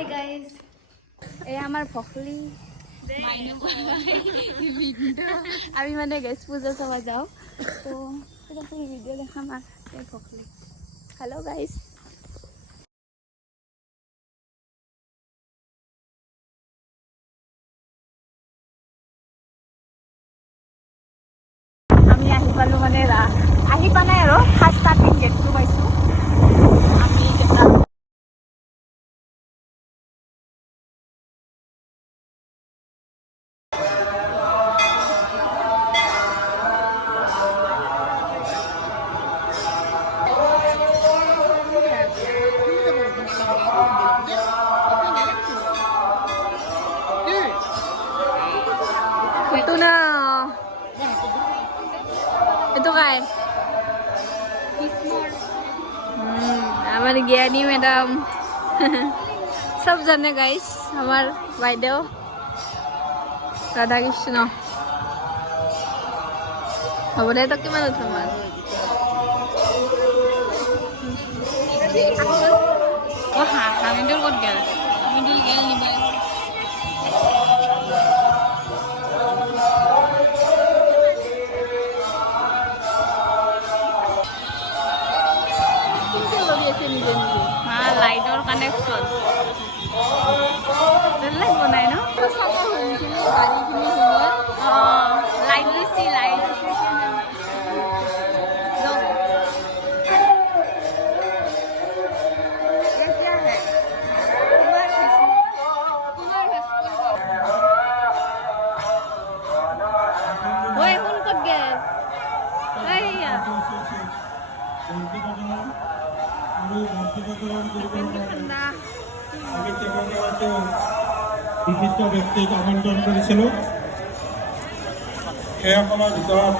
Hi guys. এই আমার ফখলি আমি মানে গাইস পূজা চাওয়া যাও তো এটা ফুল ভিডিও দেখাম আর এই ফখলি হ্যালো গাইস আমি আহি পালো মানে আহি পা নাই আৰু ফাৰ্ষ্ট ষ্টাৰ্টিং গেটটো পাইছো আমি যেটা itu na itu kan আমার জ্ঞানী ম্যাডাম সব জানে গাইস আমার বাইদেউ রাধা কৃষ্ণ হ'ব দে তো কিমান উঠো আমাৰ ও হামিদুল ক'ত গেল হামিদুল গেল নিবা লাইটৰ কানেকশ্যন বেলেগ বনাই ন লাইট দিছি লাইট বিশিষ্ট ব্যক্তিক আমন্ত্ৰণ কৰিছিলো সেইসকলৰ ভিতৰত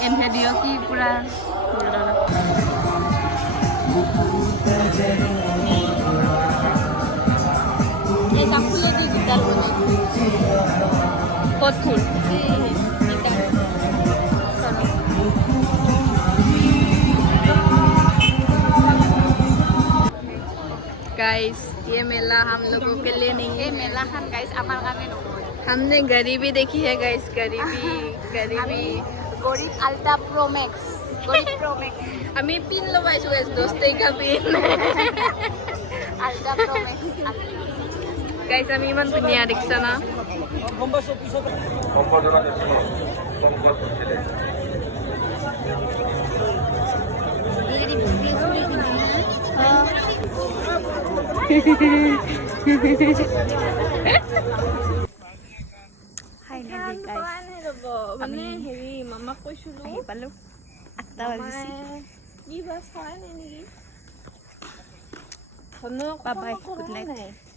en video ki pura ये सब फूलों की गिटार बनी बहुत फूल गाइस ये मेला हम लोगों के लिए नहीं है मेला खान गाइस हमारे गाने हमने गरीबी देखी है गाइस गरीबी गरीबी गरीब अल्ट्रा प्रो मैक्स गरीब प्रो मैक्स আমি পিন লগাইছো গাইস 10 টাকা pin ultra pro max guys আমি ইমান দুনিয়া দেখছ না মানে হেৰি মামাক কৈছিলো আহি পালো 8টা বাজিছে কি বাস হয় নেকি ধন্যবাদ বাই গুড নাইট